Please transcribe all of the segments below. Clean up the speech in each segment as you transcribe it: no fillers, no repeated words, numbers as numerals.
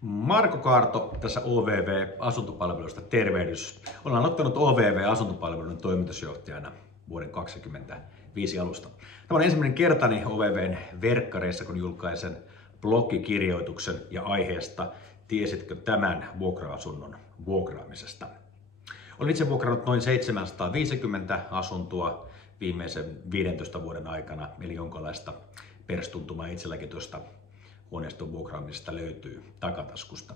Marko Kaarto tässä OVV-asuntopalveluista tervehdys. Olen ottanut OVV-asuntopalveluiden toimitusjohtajana vuoden 2025 alusta. Tämä on ensimmäinen kertani OVVn verkkareissa, kun julkaisen blogikirjoituksen ja aiheesta tiesitkö tämän vuokra-asunnon vuokraamisesta. Olen itse vuokrannut noin 750 asuntoa viimeisen 15 vuoden aikana, eli jonkinlaista perstuntumaa itselläkin tuosta huoneiston vuokraamisesta löytyy takataskusta.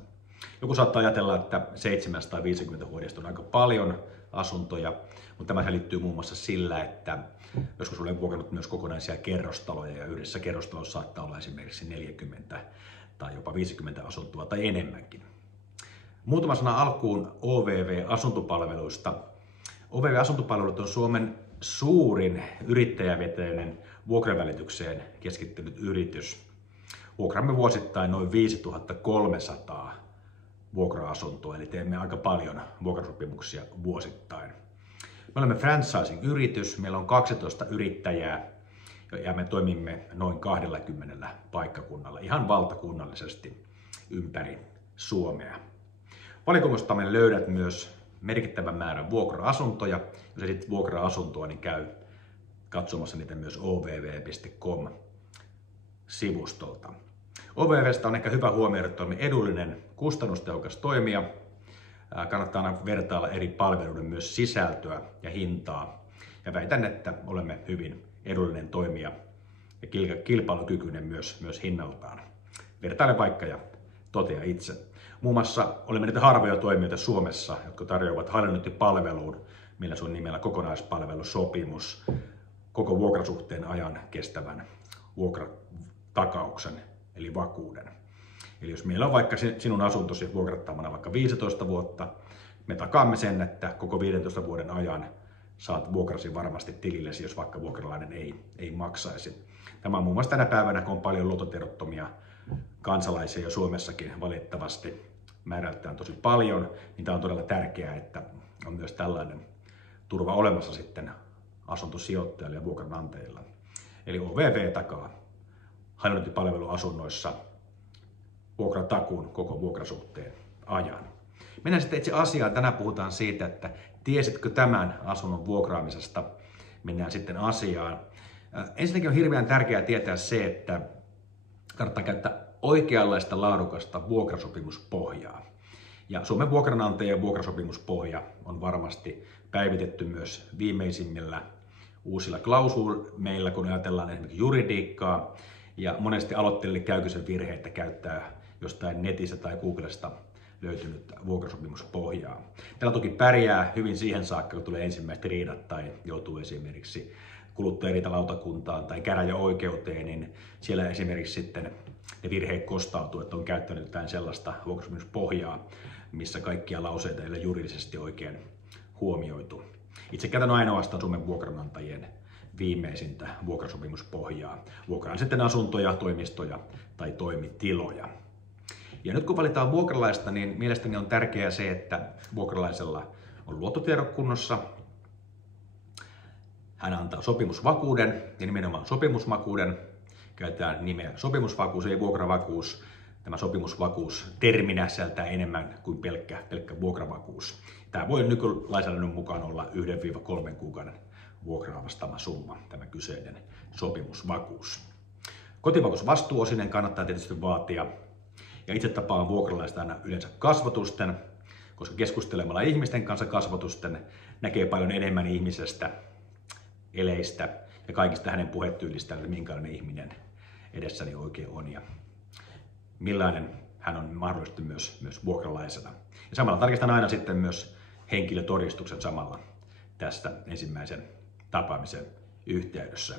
Joku saattaa ajatella, että 750 huoneistoa on aika paljon asuntoja, mutta tämä selittyy muun muassa sillä, että joskus olen vuokrannut myös kokonaisia kerrostaloja ja yhdessä kerrostalossa saattaa olla esimerkiksi 40 tai jopa 50 asuntoa tai enemmänkin. Muutama sana alkuun OVV-asuntopalveluista. OVV-asuntopalvelut on Suomen suurin yrittäjävetoinen vuokravälitykseen keskittynyt yritys. Vuokraamme vuosittain noin 5300 vuokra-asuntoa, eli teemme aika paljon vuokrasopimuksia vuosittain. Me olemme franchising-yritys, meillä on 12 yrittäjää ja me toimimme noin 20 paikkakunnalla, ihan valtakunnallisesti ympäri Suomea. Valikoimastamme löydät myös merkittävän määrän vuokra-asuntoja. Jos esit vuokra-asuntoa, niin käy katsomassa niitä myös ovv.com-sivustolta. OVVstä on ehkä hyvä huomioida, että olemme edullinen, kustannustehokas toimija. Kannattaa aina vertailla eri palveluiden myös sisältöä ja hintaa. Ja väitän, että olemme hyvin edullinen toimija ja kilpailukykyinen myös hinnaltaan. Vertaile vaikka ja totea itse. Muun muassa olemme niitä harvoja toimijoita Suomessa, jotka tarjoavat hallinnointipalveluun, millä se on nimellä kokonaispalvelusopimus, koko vuokrasuhteen ajan kestävän vuokratakauksen eli vakuuden. Eli jos meillä on vaikka sinun asuntosi vuokrattavana vaikka 15 vuotta, me takaamme sen, että koko 15 vuoden ajan saat vuokrasi varmasti tilillesi, jos vaikka vuokralainen ei maksaisi. Tämä on muun muassa tänä päivänä, kun on paljon luottotiedottomia kansalaisia jo Suomessakin valitettavasti määrältään tosi paljon, niin tämä on todella tärkeää, että on myös tällainen turva olemassa sitten asuntosijoittajille ja vuokranantajilla. Eli OVV takaa hallinnointipalveluasunnoissa vuokratakuun koko vuokrasuhteen ajan. Mennään sitten itse asiaan. Tänään puhutaan siitä, että tiesitkö tämän asunnon vuokraamisesta. Mennään sitten asiaan. Ensinnäkin on hirveän tärkeää tietää se, että kannattaa käyttää oikeanlaista laadukasta vuokrasopimuspohjaa. Ja Suomen vuokranantajien vuokrasopimuspohja on varmasti päivitetty myös viimeisimmillä uusilla klausuuleilla, kun ajatellaan esimerkiksi juridiikkaa. Ja monesti aloitteelle käykö se virhe, että käyttää jostain netistä tai Googlesta löytynyt vuokrasopimuspohjaa. Tällä toki pärjää hyvin siihen saakka, kun tulee ensimmäiset riidat tai joutuu esimerkiksi kuluttajariitalautakuntaan tai käräjäoikeuteen, niin siellä esimerkiksi sitten ne virheet kostautuu, että on käyttänyt jotain sellaista vuokrasopimuspohjaa, missä kaikkia lauseita ei ole juridisesti oikein huomioitu. Itse käytän ainoastaan Suomen vuokranantajien viimeisintä vuokrasopimuspohjaa. Vuokraan sitten asuntoja, toimistoja tai toimitiloja. Ja nyt kun valitaan vuokralaista, niin mielestäni on tärkeää se, että vuokralaisella on luottotiedot kunnossa. Hän antaa sopimusvakuuden ja nimenomaan sopimusvakuuden. Käytetään nimeä sopimusvakuus, ei vuokravakuus. Tämä sopimusvakuus terminä sisältää enemmän kuin pelkkä vuokravakuus. Tämä voi nykylainsäädännön mukaan olla 1-3 kuukauden vuokraa vastaava summa, tämä kyseinen sopimusvakuus. Kotivakuusvastuuosinen kannattaa tietysti vaatia. Ja itse tapaan vuokralaista aina yleensä kasvotusten, koska keskustelemalla ihmisten kanssa kasvotusten näkee paljon enemmän ihmisestä, eleistä ja kaikista hänen puhetyylistään, että minkälainen ihminen edessäni oikein on ja millainen hän on mahdollisesti myös vuokralaisena. Ja samalla tarkistan aina sitten myös henkilötodistuksen samalla tästä ensimmäisen tapaamisen yhteydessä.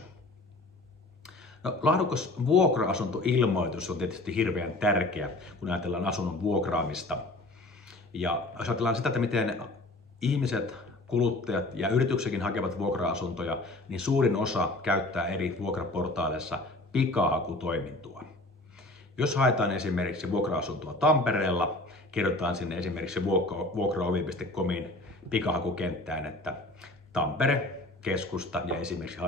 No, laadukas vuokra-asuntoilmoitus on tietysti hirveän tärkeä, kun ajatellaan asunnon vuokraamista. Ja jos ajatellaan sitä, että miten ihmiset, kuluttajat ja yrityksetkin hakevat vuokra-asuntoja, niin suurin osa käyttää eri vuokraportaaleissa pikahakutoimintoa. Jos haetaan esimerkiksi vuokra-asuntoa Tampereella, kirjoitetaan sinne esimerkiksi vuokraovi.comin pikahakukenttään, että Tampere, keskusta ja esimerkiksi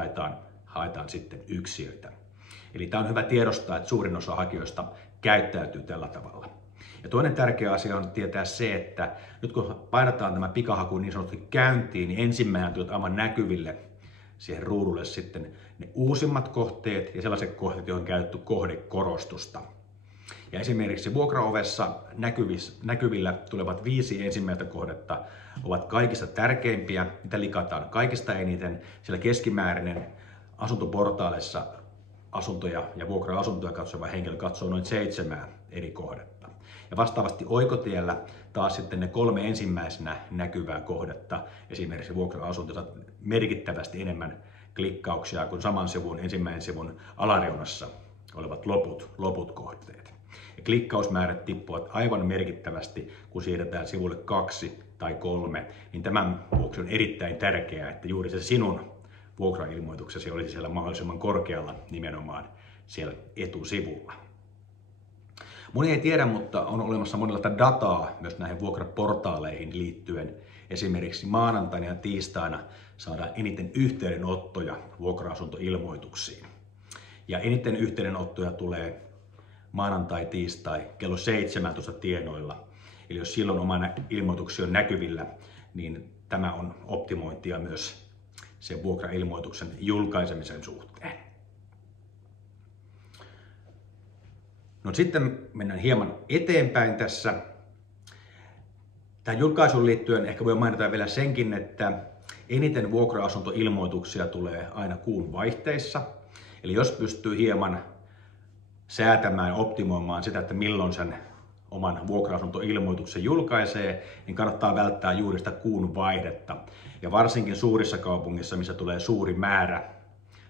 haetaan sitten yksiöitä. Eli tämä on hyvä tiedostaa, että suurin osa hakijoista käyttäytyy tällä tavalla. Ja toinen tärkeä asia on tietää se, että nyt kun painetaan tämä pikahaku niin sanotusti käyntiin, niin ensimmäinen tulee aivan näkyville siihen ruudulle sitten ne uusimmat kohteet ja sellaiset kohteet, joihin on käytetty kohdekorostusta. Ja esimerkiksi vuokraovessa näkyvillä tulevat 5 ensimmäistä kohdetta ovat kaikista tärkeimpiä, mitä likataan kaikista eniten, sillä keskimääräinen asuntoportaalissa asuntoja ja vuokra-asuntoja katsova henkilö katsoo noin 7 eri kohdetta. Ja vastaavasti oikotiellä taas sitten ne 3 ensimmäisenä näkyvää kohdetta, esimerkiksi vuokra-asuntoja, merkittävästi enemmän klikkauksia kuin saman sivun ensimmäisen sivun alareunassa olevat loput kohteet. Ja klikkausmäärät tippuvat aivan merkittävästi, kun siirretään sivulle 2 tai 3, niin tämän vuoksi on erittäin tärkeää, että juuri se sinun vuokrailmoituksesi olisi siellä mahdollisimman korkealla nimenomaan siellä etusivulla. Moni ei tiedä, mutta on olemassa monenlaista dataa myös näihin vuokraportaaleihin liittyen. Esimerkiksi maanantaina ja tiistaina saadaan eniten yhteydenottoja vuokra-asuntoilmoituksiin. Ja eniten yhteydenottoja tulee maanantai-tiistai kello 17 tienoilla. Eli jos silloin oma ilmoituksia on näkyvillä, niin tämä on optimointia myös sen vuokrailmoituksen julkaisemisen suhteen. No sitten mennään hieman eteenpäin tässä. Tähän julkaisuun liittyen ehkä voi mainita vielä senkin, että eniten vuokra-asuntoilmoituksia tulee aina kuun vaihteissa. Eli jos pystyy hieman säätämään, optimoimaan sitä, että milloin sen oman vuokra-asuntoilmoituksen julkaisee, niin kannattaa välttää juuri sitä kuun vaihdetta. Ja varsinkin suurissa kaupungeissa, missä tulee suuri määrä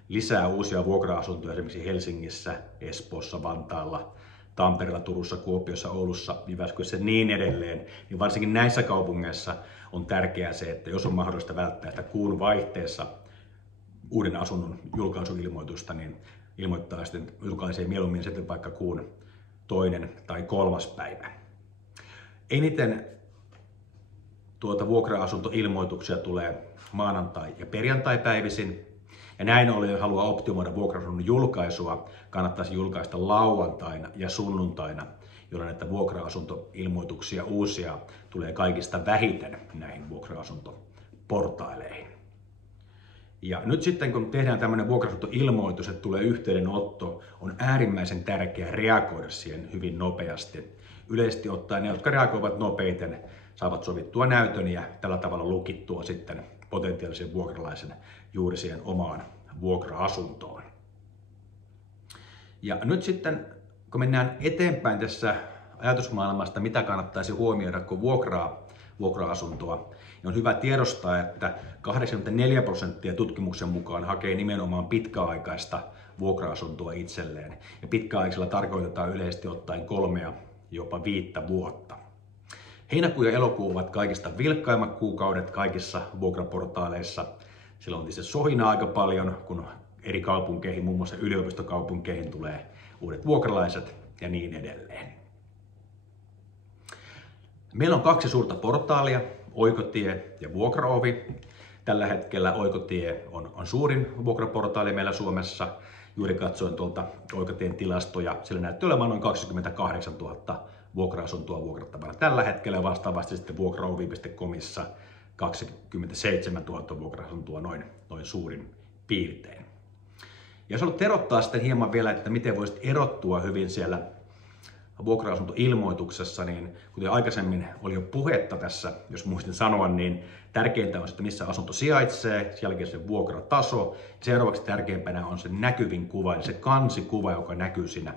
lisää uusia vuokra-asuntoja, esimerkiksi Helsingissä, Espoossa, Vantaalla, Tampereella, Turussa, Kuopiossa, Oulussa, Jyväskylässä ja niin edelleen, niin varsinkin näissä kaupungeissa on tärkeää se, että jos on mahdollista välttää sitä kuun vaihteessa uuden asunnon julkaisuilmoitusta, niin ilmoittaa sitten, julkaisee mieluummin sitten vaikka kuun 2. tai 3. päivä. Eniten vuokra-asuntoilmoituksia tulee maanantai- ja perjantaipäivisin. Ja näin ollen, jos haluaa optimoida vuokra-asunnon julkaisua, kannattaisi julkaista lauantaina ja sunnuntaina, jolloin näitä vuokra-asuntoilmoituksia uusia tulee kaikista vähiten näihin vuokra-asuntoportaileihin. Ja nyt sitten kun tehdään tämmöinen vuokra-asuntoilmoitus, että tulee yhteydenotto, on äärimmäisen tärkeää reagoida siihen hyvin nopeasti. Yleisesti ottaen ne, jotka reagoivat nopeiten, saavat sovittua näytön ja tällä tavalla lukittua sitten potentiaalisen vuokralaisen juuri siihen omaan vuokra-asuntoon. Ja nyt sitten, kun mennään eteenpäin tässä ajatusmaailmasta, mitä kannattaisi huomioida, kun vuokra-asuntoa, niin on hyvä tiedostaa, että 84% tutkimuksen mukaan hakee nimenomaan pitkäaikaista vuokra-asuntoa itselleen. Ja pitkäaikaisella tarkoitetaan yleisesti ottaen 3 jopa 5 vuotta. Heinäkuu ja elokuu ovat kaikista vilkkaimmat kuukaudet kaikissa vuokraportaaleissa. Silloin on tietysti sohinaa aika paljon, kun eri kaupunkeihin, muun muassa yliopistokaupunkeihin, tulee uudet vuokralaiset ja niin edelleen. Meillä on 2 suurta portaalia, Oikotie ja Vuokraovi. Tällä hetkellä Oikotie on suurin vuokraportaali meillä Suomessa. Juuri katsoin tuolta Oikotien tilastoja. Sillä näytti olevan noin 28 000 vuokra-asuntoa vuokrattavana tällä hetkellä ja vastaavasti sitten vuokraovi.comissa 27 000 vuokra-asuntoa noin suurin piirtein. Jos haluat erottaa sitten hieman vielä, että miten voisit erottua hyvin siellä vuokra-asuntoilmoituksessa, niin kuten aikaisemmin oli jo puhetta tässä, jos muistin sanoa, niin tärkeintä on se, että missä asunto sijaitsee, sen jälkeen se vuokrataso. Seuraavaksi tärkeimpänä on se näkyvin kuva, eli se kansikuva, joka näkyy siinä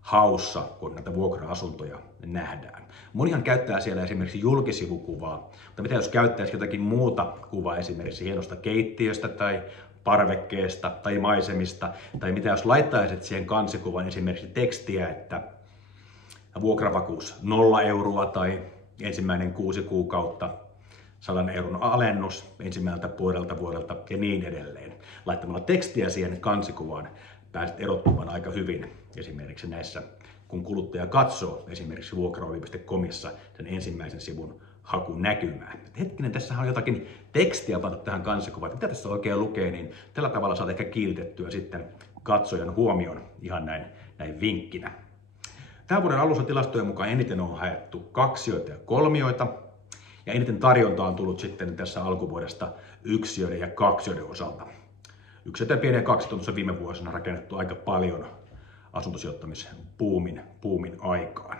haussa, kun näitä vuokra-asuntoja nähdään. Monihan käyttää siellä esimerkiksi julkisivukuvaa, mutta mitä jos käyttäisi jotakin muuta kuvaa, esimerkiksi hienosta keittiöstä tai parvekkeesta tai maisemista, tai mitä jos laittaisit siihen kansikuvan esimerkiksi tekstiä, että vuokravakuus 0 euroa tai ensimmäinen 6 kuukautta 100 euron alennus ensimmäiseltä puolelta vuodelta ja niin edelleen. Laittamalla tekstiä siihen kansikuvaan pääset erottumaan aika hyvin esimerkiksi näissä, kun kuluttaja katsoo esimerkiksi vuokraovi.comissa sen ensimmäisen sivun hakunäkymää. Hetkinen, tässä on jotakin tekstiä pantu tähän kansikuvaan, mitä tässä oikein lukee, niin tällä tavalla saat ehkä kiinnitettyä sitten katsojan huomion ihan näin vinkkinä. Tämän vuoden alussa tilastojen mukaan eniten on haettu kaksioita ja kolmioita, ja eniten tarjontaa on tullut sitten tässä alkuvuodesta yksiöiden ja kaksioiden osalta. Yksiöitä ja pieniä kaksiöitä on tuossa viime vuosina rakennettu aika paljon asuntosijoittamispuumin aikaan.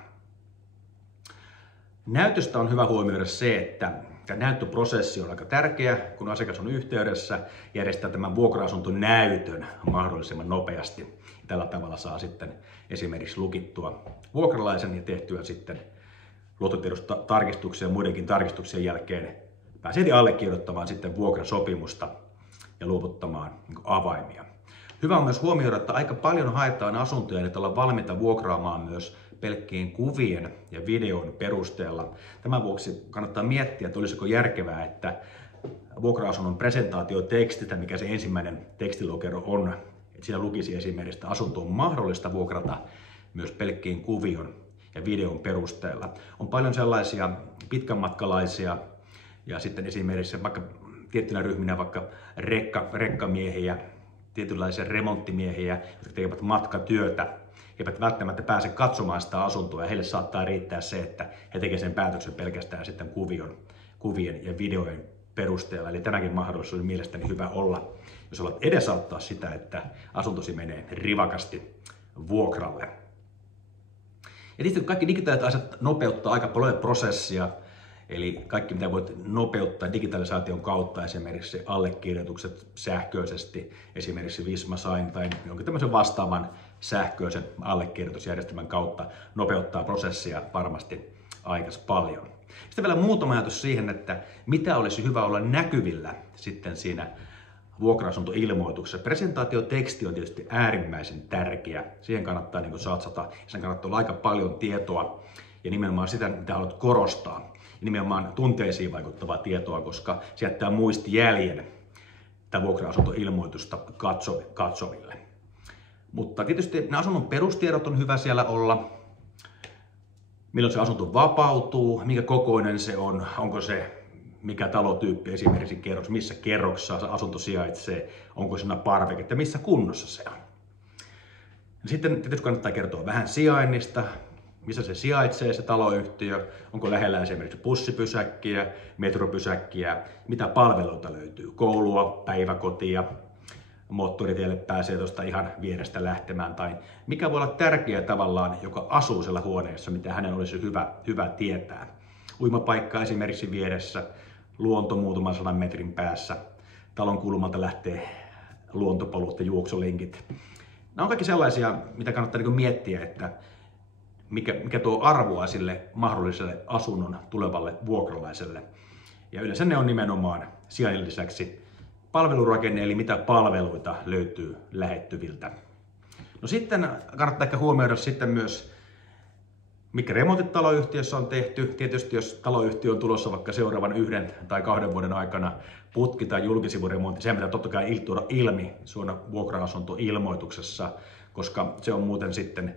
Näytöstä on hyvä huomioida se, että tämä näyttöprosessi on aika tärkeä, kun asiakas on yhteydessä, järjestää tämän vuokra-asuntonäytön mahdollisimman nopeasti. Tällä tavalla saa sitten esimerkiksi lukittua vuokralaisen ja tehtyä sitten luottotiedotustarkistuksia ja muidenkin tarkistuksien jälkeen pääsee allekirjoittamaan sitten vuokrasopimusta ja luovuttamaan avaimia. Hyvä on myös huomioida, että aika paljon haetaan asuntoja, että ollaan valmiita vuokraamaan myös pelkkien kuvien ja videon perusteella. Tämän vuoksi kannattaa miettiä, että olisiko järkevää, että vuokra-asunnon presentaatiotekstistä, mikä se ensimmäinen tekstilokero on, että siinä lukisi esimerkiksi, että asunto on mahdollista vuokrata myös pelkkien kuvion ja videon perusteella. On paljon sellaisia pitkänmatkalaisia ja sitten esimerkiksi vaikka tiettynä ryhminä vaikka rekkamiehiä, tietynlaisia remonttimiehiä, jotka tekevät matkatyötä, eivät välttämättä pääse katsomaan sitä asuntoa ja heille saattaa riittää se, että he tekevät sen päätöksen pelkästään sitten kuvien ja videojen perusteella. Eli tämäkin mahdollisuus on mielestäni hyvä olla, jos haluat edesauttaa sitä, että asuntosi menee rivakasti vuokralle. Ja tietysti kaikki digitaaliset asiat nopeuttaa aika paljon prosessia, eli kaikki mitä voit nopeuttaa digitalisaation kautta, esimerkiksi allekirjoitukset sähköisesti, esimerkiksi Visma Sign tai jonkin tämmöisen vastaavan sähköisen allekirjoitusjärjestelmän kautta nopeuttaa prosessia varmasti aika paljon. Sitten vielä muutama ajatus siihen, että mitä olisi hyvä olla näkyvillä sitten siinä vuokra-asuntoilmoituksessa. Presentaatioteksti on tietysti äärimmäisen tärkeä. Siihen kannattaa satsata. Sen kannattaa olla aika paljon tietoa ja nimenomaan sitä, mitä haluat korostaa. Ja nimenomaan tunteisiin vaikuttavaa tietoa, koska se jättää muistijäljen tätä vuokra-asuntoilmoitusta katsoville. Mutta tietysti nämä asunnon perustiedot on hyvä siellä olla. Milloin se asunto vapautuu, minkä kokoinen se on, onko se mikä talotyyppi esimerkiksi kerros, missä kerroksessa se asunto sijaitsee, onko siinä parveke ja missä kunnossa se on. Sitten tietysti kannattaa kertoa vähän sijainnista, missä se sijaitsee se taloyhtiö, onko lähellä esimerkiksi bussipysäkkiä, metropysäkkiä, mitä palveluita löytyy, koulua, päiväkotia, moottoritielle pääsee tuosta ihan vierestä lähtemään tai mikä voi olla tärkeä tavallaan, joka asuu siellä huoneessa, mitä hänen olisi hyvä tietää. Uimapaikka esimerkiksi vieressä, luonto muutaman 100 metrin päässä, talon kulmalta lähtee luontopolut ja juoksulinkit. Nämä on kaikki sellaisia, mitä kannattaa miettiä, että mikä tuo arvoa sille mahdolliselle asunnon tulevalle vuokralaiselle. Ja yleensä ne on nimenomaan sijainnin lisäksi palvelurakenne, eli mitä palveluita löytyy lähettyviltä. No sitten kannattaa ehkä huomioida sitten myös, mikä remontit taloyhtiössä on tehty. Tietysti jos taloyhtiö on tulossa vaikka seuraavan 1 tai 2 vuoden aikana putki- tai julkisivuremontti, se pitää totta kai tuoda ilmi suona vuokra-asuntoilmoituksessa, koska se on muuten sitten,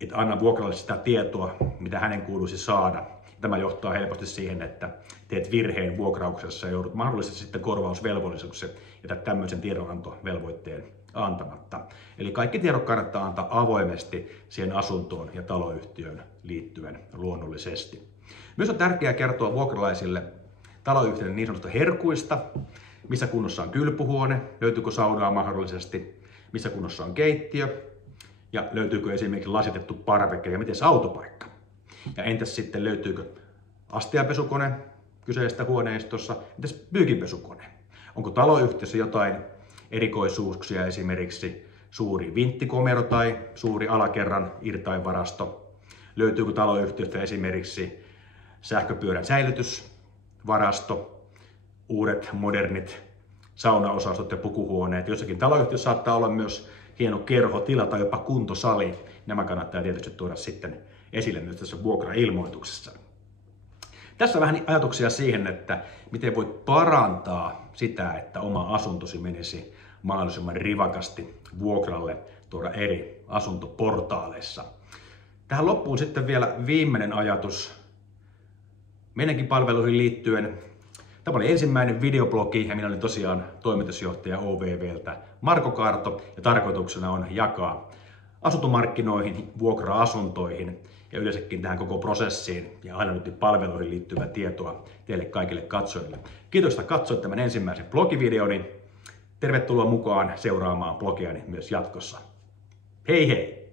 että anna vuokralle sitä tietoa, mitä hänen kuuluisi saada. Tämä johtaa helposti siihen, että teet virheen vuokrauksessa ja joudut mahdollisesti sitten korvausvelvollisuuksi ja tämmöisen tiedonantovelvoitteen antamatta. Eli kaikki tiedot kannattaa antaa avoimesti siihen asuntoon ja taloyhtiöön liittyen luonnollisesti. Myös on tärkeää kertoa vuokralaisille taloyhtiön niin sanotusta herkuista, missä kunnossa on kylpyhuone, löytyykö saunaa mahdollisesti, missä kunnossa on keittiö ja löytyykö esimerkiksi lasitettu parveke ja miten se autopaikka. Ja entäs sitten löytyykö astianpesukone kyseisestä huoneistossa, entäs pyykinpesukone? Onko taloyhtiössä jotain erikoisuuksia, esimerkiksi suuri vinttikomero tai suuri alakerran irtainvarasto? Löytyykö taloyhtiöstä esimerkiksi sähköpyörän säilytysvarasto, uudet modernit saunaosastot ja pukuhuoneet? Jossakin taloyhtiössä saattaa olla myös hieno kerhotila tai jopa kuntosali. Nämä kannattaa tietysti tuoda sitten esille myös tässä vuokrailmoituksessa. Tässä on vähän ajatuksia siihen, että miten voit parantaa sitä, että oma asuntosi menisi mahdollisimman rivakasti vuokralle tuoda eri asuntoportaaleissa. Tähän loppuun sitten vielä viimeinen ajatus meidänkin palveluihin liittyen. Tämä oli ensimmäinen videoblogi ja minä olin tosiaan toimitusjohtaja OVVltä Marko Kaarto ja tarkoituksena on jakaa asuntomarkkinoihin, vuokra-asuntoihin ja yleensäkin tähän koko prosessiin ja analyyttipalveluihin liittyvää tietoa teille kaikille katsojille. Kiitos, että katsoit tämän ensimmäisen blogivideoni. Tervetuloa mukaan seuraamaan blogiani myös jatkossa. Hei hei!